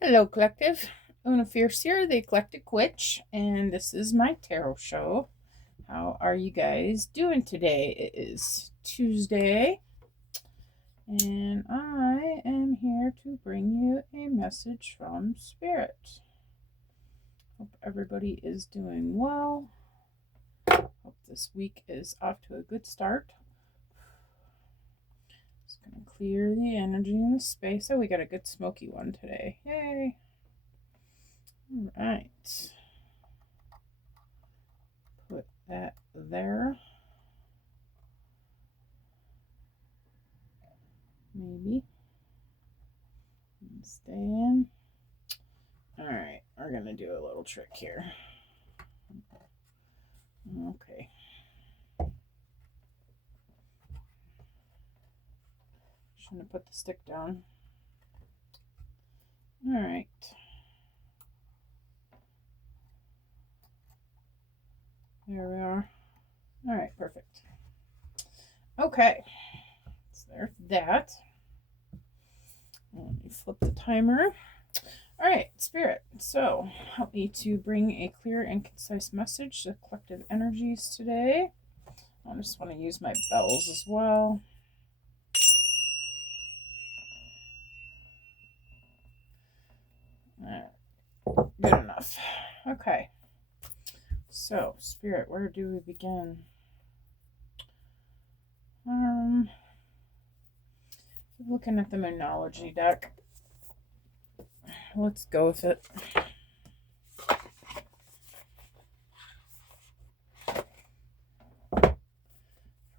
Hello, Collective. Una Fierce here, the Eclectic Witch, and this is my tarot show. How are you guys doing today? It is Tuesday, and I am here to bring you a message from Spirit. Hope everybody is doing well. Hope this week is off to a good start. Just gonna clear the energy in the space. Oh, we got a good smoky one today. Yay! All right. Put that there. Maybe. Stay in. Alright, we're going to do a little trick here. Okay. Shouldn't have put the stick down. Alright. There we are. Alright, perfect. Okay. So there's that. Let me flip the timer. Alright, Spirit. So, help me to bring a clear and concise message to collective energies today. I just want to use my bells as well. Good enough. Okay. So, Spirit, where do we begin? Looking at the Moonology deck. Let's go with it.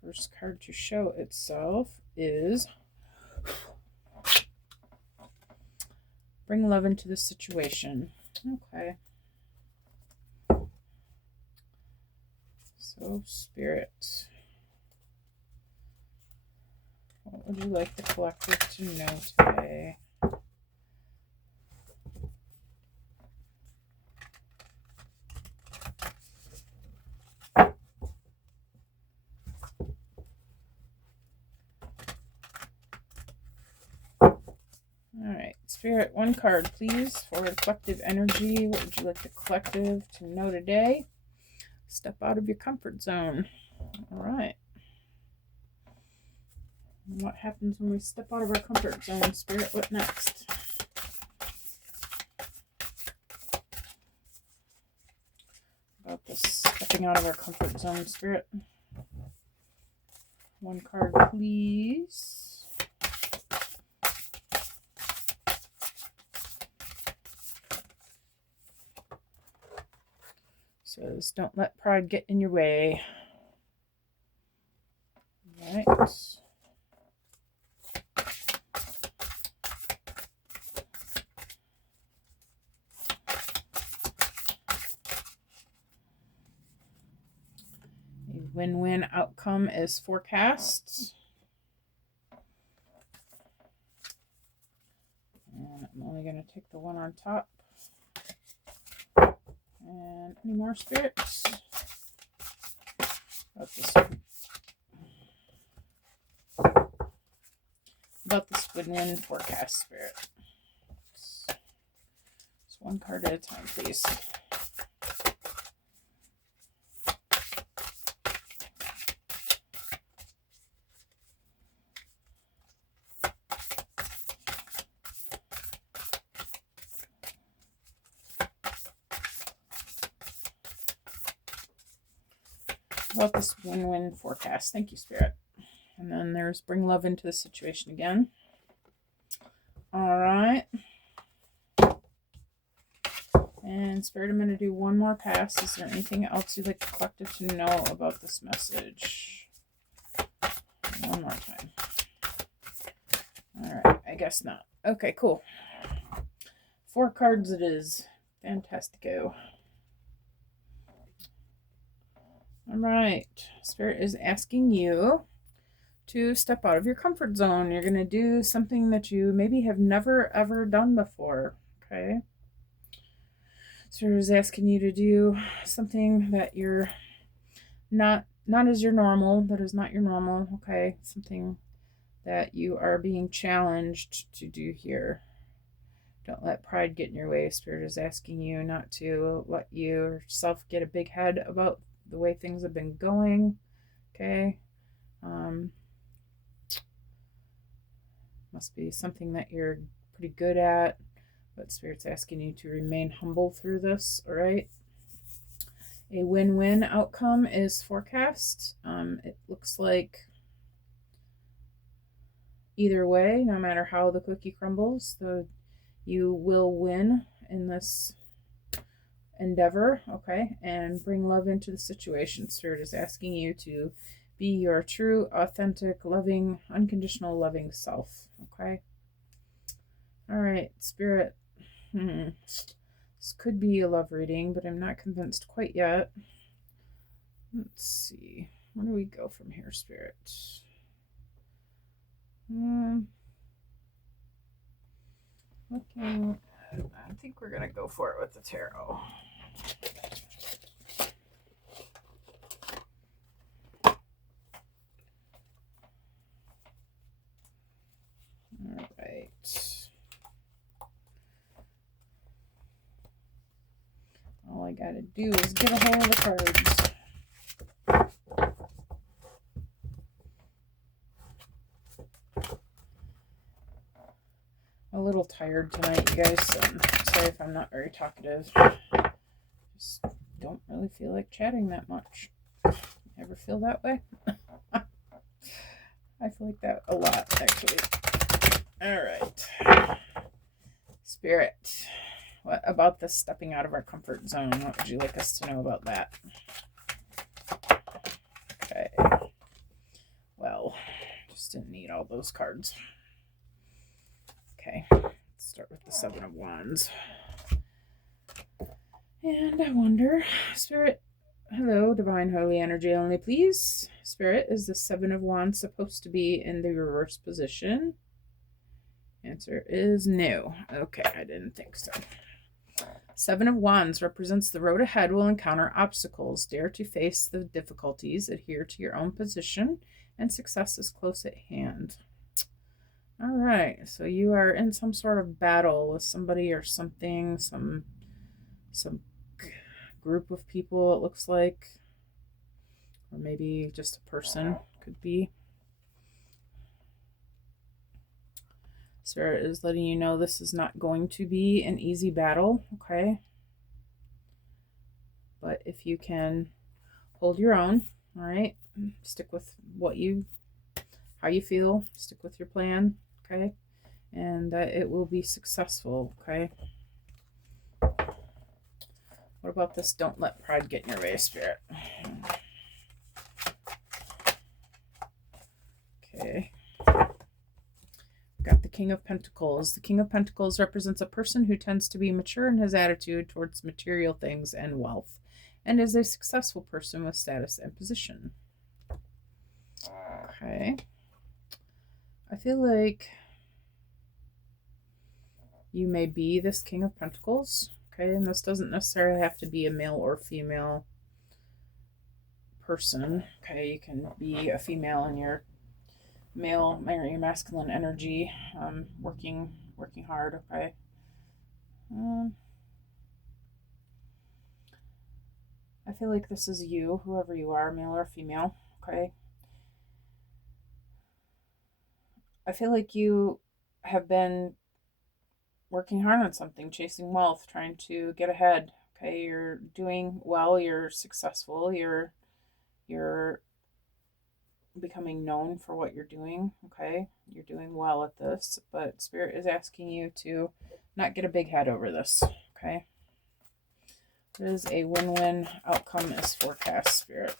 First card to show itself is Bring Love into the Situation. Okay. So, Spirit, what would you like the collective to know today? Alright, Spirit, one card, please, for collective energy. What would you like the collective to know today? Step out of your comfort zone. Alright. What happens when we step out of our comfort zone, Spirit? What next? About this stepping out of our comfort zone, Spirit. One card, please. Says, don't let pride get in your way. All right. A win-win outcome is forecast. And I'm only going to take the one on top. And any more, Spirits? About this win-win forecast, Spirit. Just one card at a time, please. About this win-win forecast. Thank you, Spirit. And then there's Bring Love into the Situation again. All right. And Spirit, I'm going to do one more pass. Is there anything else you'd like the collective to know about this message? One more time. All right. I guess not. Okay, cool. 4 cards it is. Fantastico. All right. Spirit is asking you to step out of your comfort zone. You're going to do something that you maybe have never, ever done before. Okay. Spirit is asking you to do something that you're not as your normal, that is not your normal. Okay. Something that you are being challenged to do here. Don't let pride get in your way. Spirit is asking you not to let yourself get a big head about the way things have been going. Okay. Must be something that you're pretty good at, but Spirit's asking you to remain humble through this. All right. A win-win outcome is forecast. It looks like either way, no matter how the cookie crumbles, you will win in this endeavor, okay? And bring love into the situation. Spirit is asking you to be your true, authentic, loving, unconditional loving self, okay? All right, Spirit. This could be a love reading, but I'm not convinced quite yet. Let's see. Where do we go from here, Spirit? Looking, I think we're going to go for it with the tarot. All right. All I got to do is get a hold of the cards. A little tired tonight, you guys, so I'm sorry if I'm not very talkative. Just don't really feel like chatting that much. Ever feel that way? I feel like that a lot, actually. All right. Spirit, what about this stepping out of our comfort zone? What would you like us to know about that? Okay. Well, just didn't need all those cards. Okay, let's start with the Seven of Wands. And I wonder, Spirit, hello, Divine Holy Energy only, please. Spirit, is the Seven of Wands supposed to be in the reverse position? Answer is no. Okay, I didn't think so. Seven of Wands represents the road ahead will encounter obstacles. Dare to face the difficulties, adhere to your own position, and success is close at hand. All right, so you are in some sort of battle with somebody or something, some group of people, it looks like, or maybe just a person, could be. Spirit is letting you know this is not going to be an easy battle, okay? But if you can hold your own, all right, stick with how you feel, stick with your plan, okay? And that it will be successful, okay? What about this? Don't let pride get in your way, Spirit. Okay. Got the King of Pentacles. The King of Pentacles represents a person who tends to be mature in his attitude towards material things and wealth, and is a successful person with status and position. Okay. I feel like you may be this King of Pentacles. Okay, and this doesn't necessarily have to be a male or female person. Okay, you can be a female in your male, your masculine energy, working hard. Okay. I feel like this is you, whoever you are, male or female. Okay. I feel like you have been working hard on something, chasing wealth, trying to get ahead. Okay, you're doing well, you're successful, you're becoming known for what you're doing. Okay, you're doing well at this, but Spirit is asking you to not get a big head over this. Okay, it is a win-win outcome is forecast, Spirit.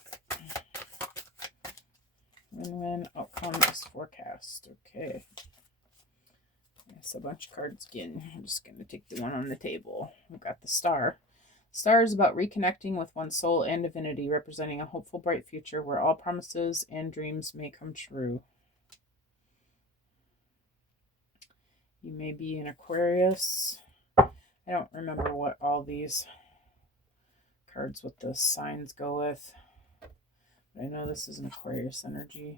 Win-win outcome is forecast. Okay. Yes, a bunch of cards again. I'm just going to take the one on the table. We've got the Star. Star is about reconnecting with one's soul and divinity, representing a hopeful, bright future where all promises and dreams may come true. You may be an Aquarius. I don't remember what all these cards with the signs go with. But I know this is an Aquarius energy.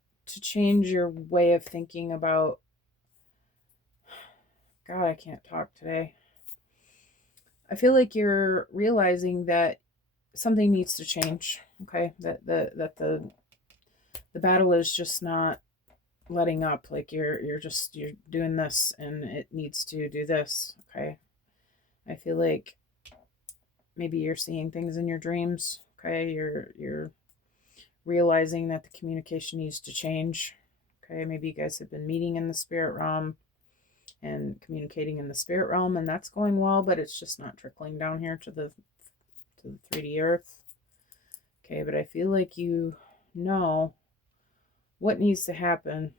to change your way of thinking about, God, I can't talk today. I feel like you're realizing that something needs to change. Okay, that the battle is just not letting up. Like you're doing this, and it needs to do this. Okay, I feel like maybe you're seeing things in your dreams. Okay, you're realizing that the communication needs to change. Okay, maybe you guys have been meeting in the spirit realm and communicating in the spirit realm, and that's going well, but it's just not trickling down here to the 3D earth. Okay, but I feel like you know what needs to happen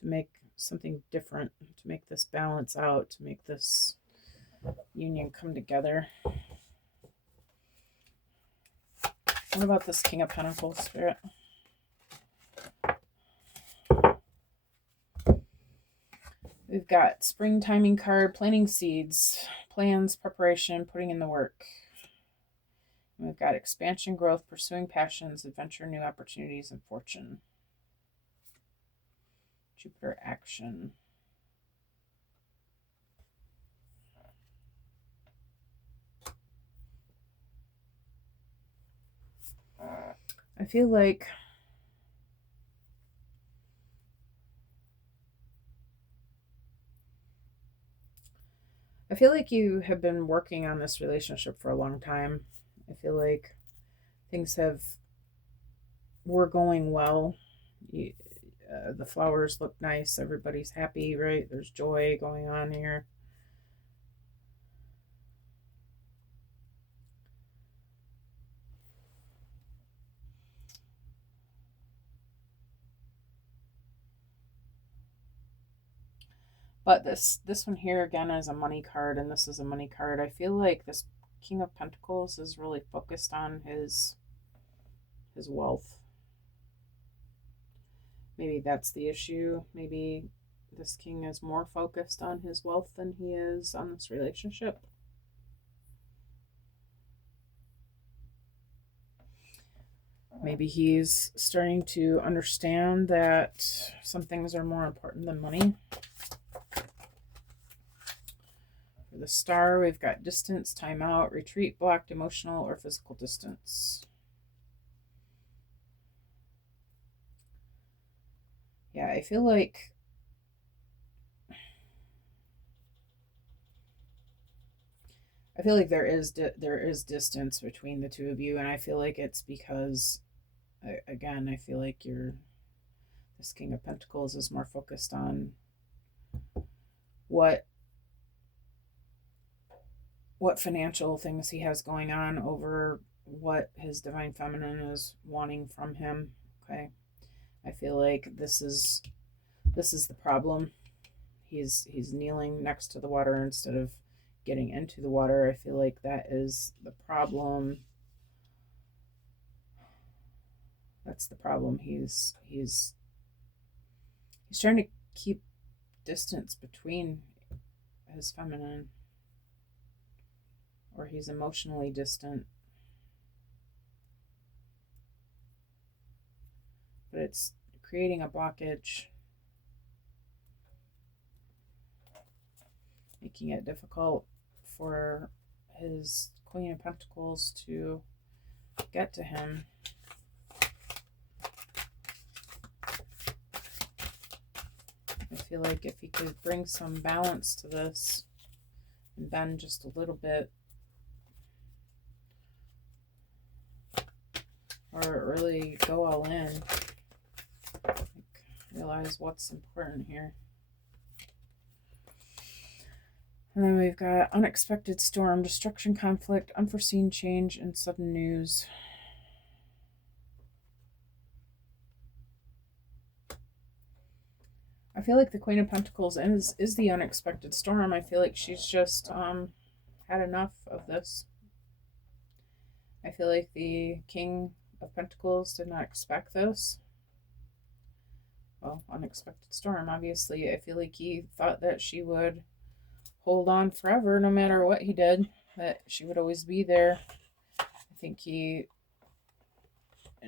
to make something different, to make this balance out, to make this union come together. What about this King of Pentacles, Spirit? We've got spring timing card, planting seeds, plans, preparation, putting in the work. And we've got expansion, growth, pursuing passions, adventure, new opportunities, and fortune. Jupiter action. I feel like you have been working on this relationship for a long time. I feel like things were going well. The flowers look nice. Everybody's happy, right? There's joy going on here. But this one here again is a money card, and this is a money card. I feel like this King of Pentacles is really focused on his wealth. Maybe that's the issue. Maybe this king is more focused on his wealth than he is on this relationship. Maybe he's starting to understand that some things are more important than money. For the star, we've got distance, timeout, retreat, blocked, emotional, or physical distance. Yeah, I feel like there is distance between the two of you, and I feel like it's because, again, I feel like this King of Pentacles is more focused on what financial things he has going on over what his divine feminine is wanting from him. Okay, I feel like this is the problem. He's kneeling next to the water instead of getting into the water. I feel like that is the problem. That's the problem. He's trying to keep distance between his feminine, or he's emotionally distant. But it's creating a blockage, making it difficult for his Queen of Pentacles to get to him. I feel like if he could bring some balance to this and bend just a little bit, or really go all in, like realize what's important here. And then we've got unexpected storm, destruction, conflict, unforeseen change, and sudden news. I feel like the Queen of Pentacles is the unexpected storm. I feel like she's just had enough of this. I feel like the King of Pentacles did not expect this. Well, unexpected storm, obviously. I feel like he thought that she would hold on forever no matter what he did, that she would always be there. I think he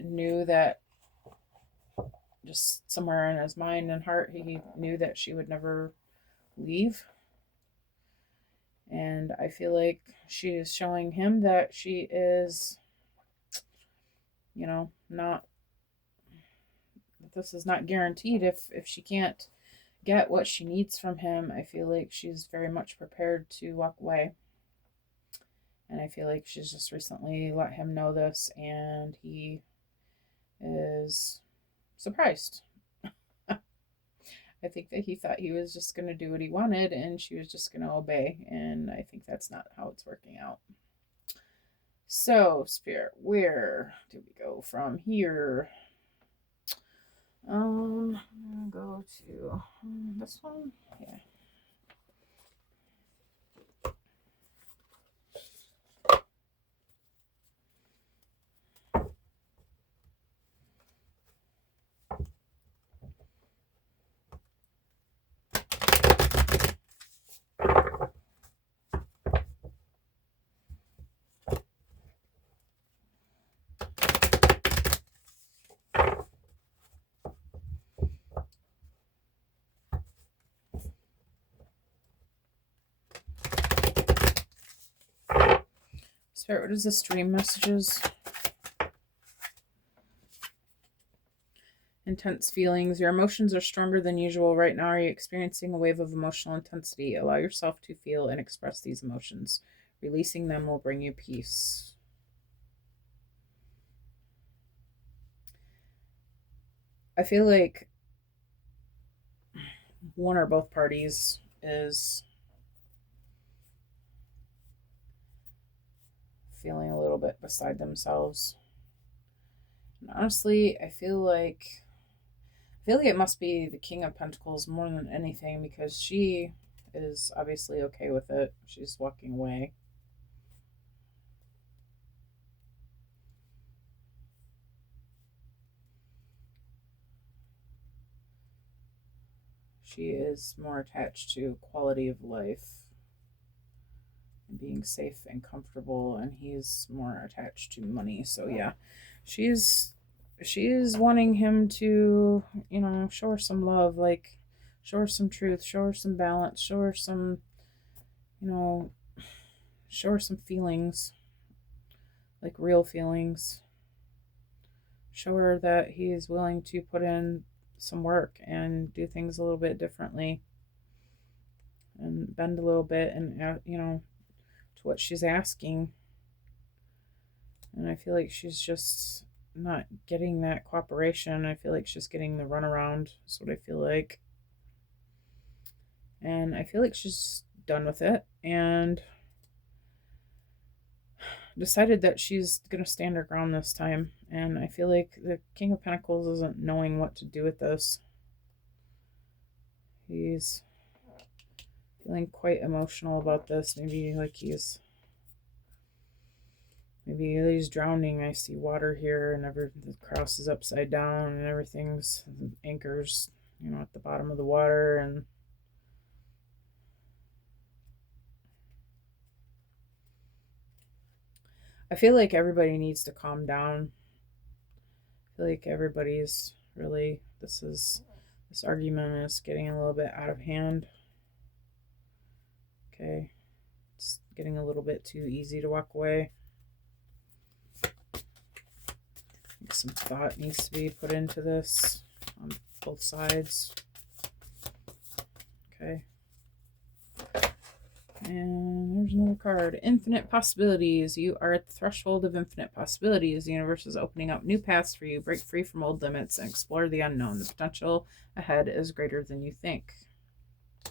knew that just somewhere in his mind and heart, he knew that she would never leave. And I feel like she is showing him that she is, not, this is not guaranteed. If she can't get what she needs from him, I feel like she's very much prepared to walk away. And I feel like she's just recently let him know this, and he is surprised. I think that he thought he was just going to do what he wanted and she was just going to obey. And I think that's not how it's working out. So, Spirit, where do we go from here? I'm going to go to this one. Yeah. Spirit, what is the stream messages? Intense feelings. Your emotions are stronger than usual right now. Are you experiencing a wave of emotional intensity? Allow yourself to feel and express these emotions. Releasing them will bring you peace. I feel like one or both parties is feeling a little bit beside themselves. And honestly, I feel like it must be the King of Pentacles more than anything, because she is obviously okay with it. She's walking away. She is more attached to quality of life and being safe and comfortable, and he's more attached to money. So yeah, she is wanting him to, show her some love, like show her some truth, show her some balance, show her some, show her some feelings, like real feelings. Show her that he is willing to put in some work and do things a little bit differently and bend a little bit, and to what she's asking. And I feel like she's just not getting that cooperation. I feel like she's getting the runaround. That's what I feel like. And I feel like she's done with it and decided that she's going to stand her ground this time. And I feel like the King of Pentacles isn't knowing what to do with this. He's feeling quite emotional about this. Maybe he's drowning. I see water here, and the cross is upside down, and everything's anchors, at the bottom of the water. And I feel like everybody needs to calm down. I feel like everybody's really, this argument is getting a little bit out of hand. Okay. It's getting a little bit too easy to walk away. I think some thought needs to be put into this on both sides. Okay. And there's another card. Infinite possibilities. You are at the threshold of infinite possibilities. The universe is opening up new paths for you. Break free from old limits and explore the unknown. The potential ahead is greater than you think. I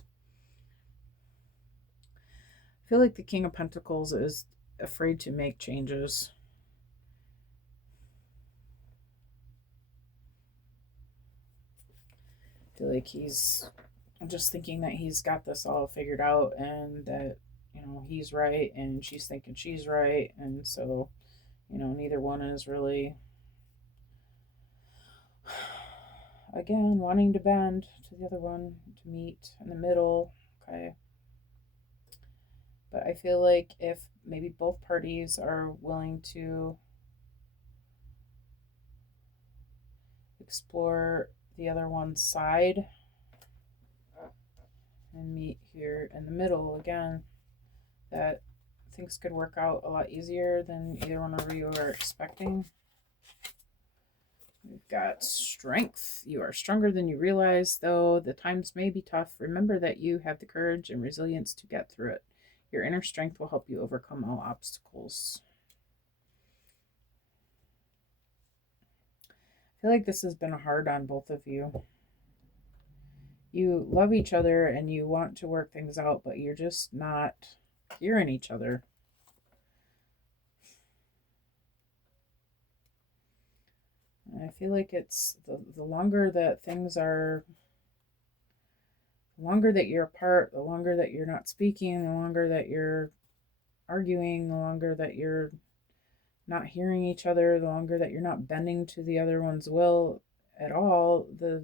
feel like the King of Pentacles is afraid to make changes. I feel like he's just thinking that he's got this all figured out, and that, he's right and she's thinking she's right. And so, neither one is really, again, wanting to bend to the other one, to meet in the middle. Okay. But I feel like if maybe both parties are willing to explore the other one's side and meet here in the middle again. That things could work out a lot easier than either one of you are expecting. We've got strength. You are stronger than you realize, though the times may be tough. Remember that you have the courage and resilience to get through it. Your inner strength will help you overcome all obstacles. I feel like this has been hard on both of you. You love each other and you want to work things out, but you're just not hearing each other. And I feel like it's the longer that things are, the longer that you're apart, the longer that you're not speaking, the longer that you're arguing, the longer that you're not hearing each other, the longer that you're not bending to the other one's will at all, the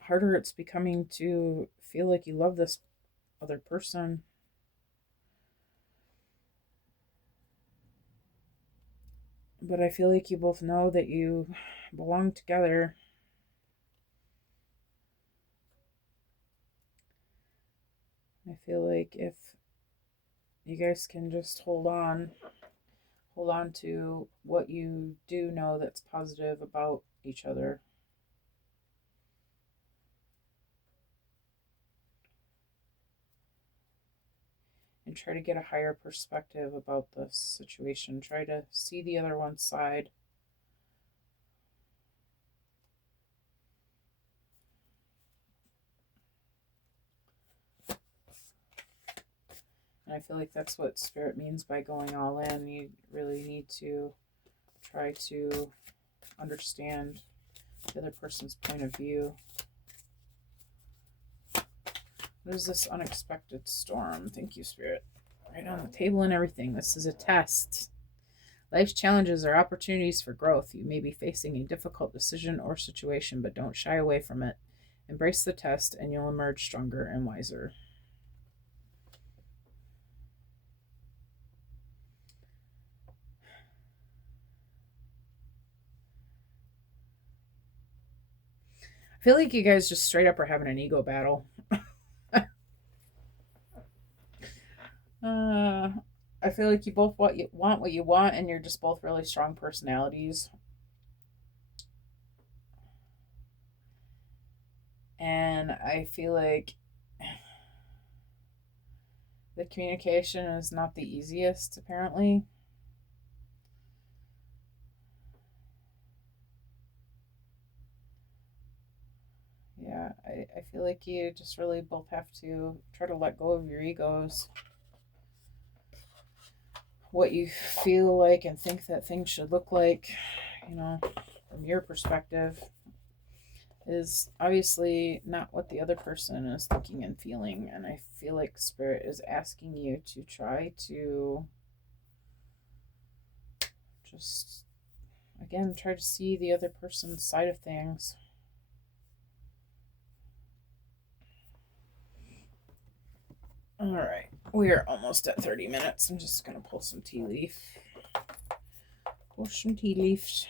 harder it's becoming to feel like you love this other person. But I feel like you both know that you belong together. I feel like if you guys can just hold on to what you do know that's positive about each other. And try to get a higher perspective about this situation. Try to see the other one's side. And I feel like that's what Spirit means by going all in. You really need to try to understand the other person's point of view. What is this unexpected storm? Thank you, Spirit. Right on the table and everything. This is a test. Life's challenges are opportunities for growth. You may be facing a difficult decision or situation, but don't shy away from it. Embrace the test and you'll emerge stronger and wiser. I feel like you guys just straight up are having an ego battle. I feel like you both want what you want, and you're just both really strong personalities. And I feel like the communication is not the easiest, apparently. Yeah, I feel like you just really both have to try to let go of your egos. What you feel like and think that things should look like, from your perspective, is obviously not what the other person is thinking and feeling. And I feel like Spirit is asking you to try to just, again, try to see the other person's side of things. All right, we are almost at 30 minutes. I'm just going to pull some tea leaf. Pull some tea leaves.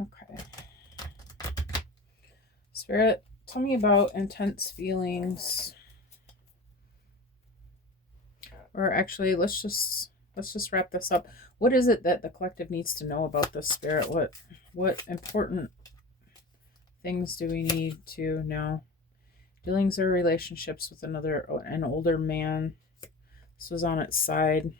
Okay. Spirit, tell me about intense feelings. Or actually, let's just wrap this up. What is it that the collective needs to know about this, Spirit? What important things do we need to know? Dealings or relationships with an older man. This was on its side.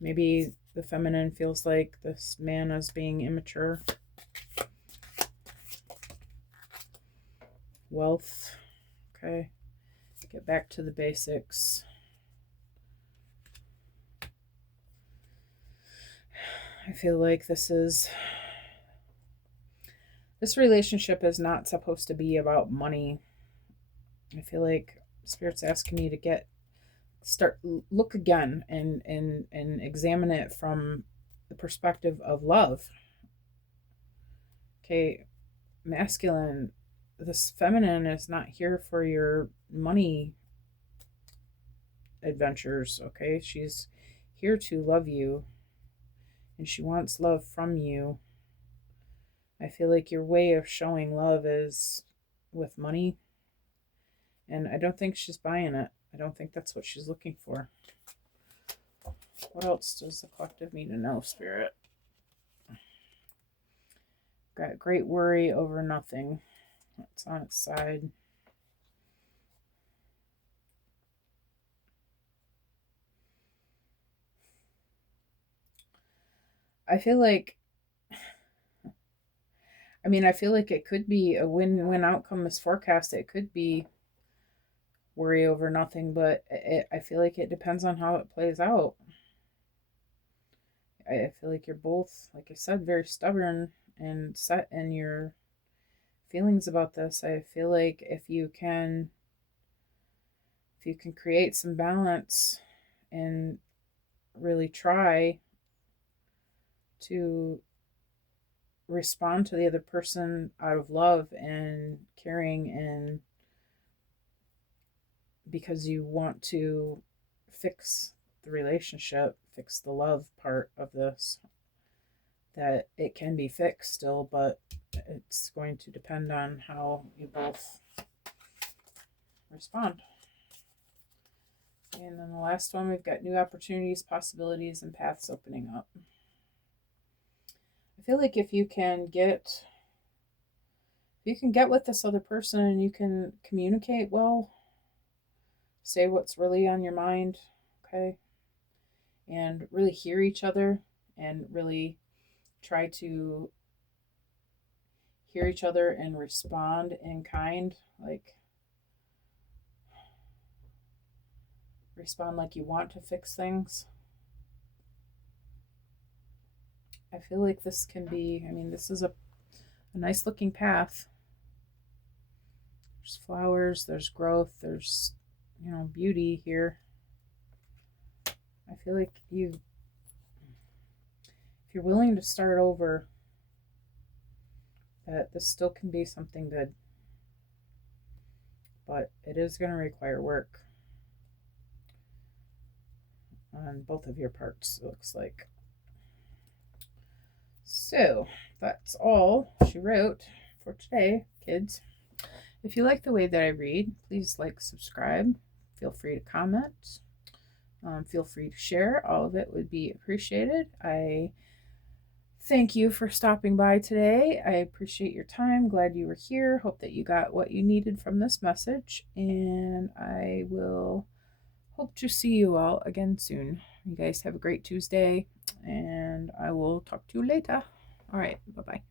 Maybe the feminine feels like this man is being immature. Wealth. Okay. Get back to the basics. I feel like this relationship is not supposed to be about money. I feel like Spirit's asking me to look again and examine it from the perspective of love. Okay, masculine, this feminine is not here for your money adventures, okay? She's here to love you, and she wants love from you. I feel like your way of showing love is with money, and I don't think she's buying it. I don't think that's what she's looking for. What else does the collective need to know, Spirit? Got great worry over nothing. That's on its side. I feel like it could be a win-win outcome as forecast. It could be worry over nothing, but I feel like it depends on how it plays out. I feel like you're both, like I said, very stubborn and set in your feelings about this. I feel like if you can create some balance and really try to respond to the other person out of love and caring, and because you want to fix the relationship, fix the love part of this, that it can be fixed still, but it's going to depend on how you both respond. And then the last one, we've got new opportunities, possibilities, and paths opening up. I feel like if you can get with this other person and you can communicate well, say what's really on your mind, okay, and really hear each other and really try to hear each other and respond in kind, like respond like you want to fix things. I feel like this can be, this is a nice looking path. There's flowers, there's growth, there's, beauty here. I feel like if you're willing to start over, that this still can be something good. But it is going to require work on both of your parts, it looks like. So that's all she wrote for today, kids. If you like the way that I read, please like, subscribe. Feel free to comment. Feel free to share. All of it would be appreciated. I thank you for stopping by today. I appreciate your time. Glad you were here. Hope that you got what you needed from this message. And I will hope to see you all again soon. You guys have a great Tuesday, and I will talk to you later. All right. Bye-bye.